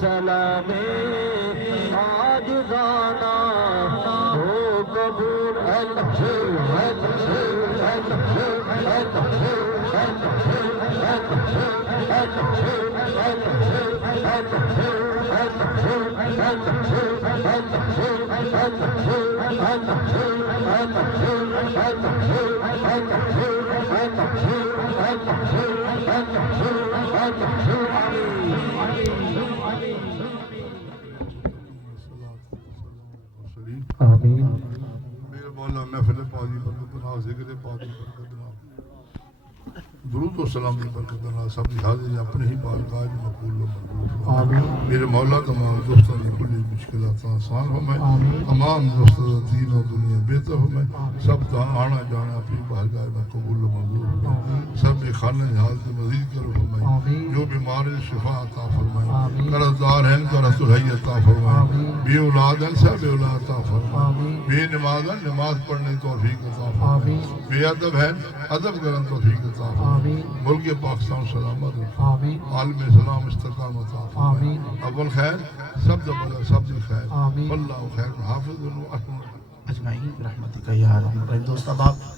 سلام آج گانا ہو قبول آمین. میرے مولا محفل پاکی برکت نال ذکر پاکی برکت نال درود و سلام کی برکت نال سب کی حاضری اپنے ہی بارگاہ میں مقبول و منظور آمین. میرے مولا تمام دوستوں کی کلی مشکلات آسان ہو میں تمام دوستوں دین و دنیا بہتر ہو میں سب کا آنا جانا اپنی بارگاہ میں قبول و منظور ہو سب کے خانے حالت مزید کرو ہو میں جو بیمار شفا عطا فرمائے قرض دار ہیں قرض رہی عطا فرمائے بے اولاد ہیں سب بے اولاد عطا فرمائے بے نماز ہیں نماز پڑھنے توفیق عطا فرمائے بے ادب ہیں ادب کرن توفیق عطا فرمائے ملک پاکستان سلامت رکھے عالم اسلام استقامت عطا فرمائے اول خیر سب زبردہ سب دی خیر واللہ خیر حافظ و اجمعین برحمتک یا ارحم الراحمین. دوست اب آپ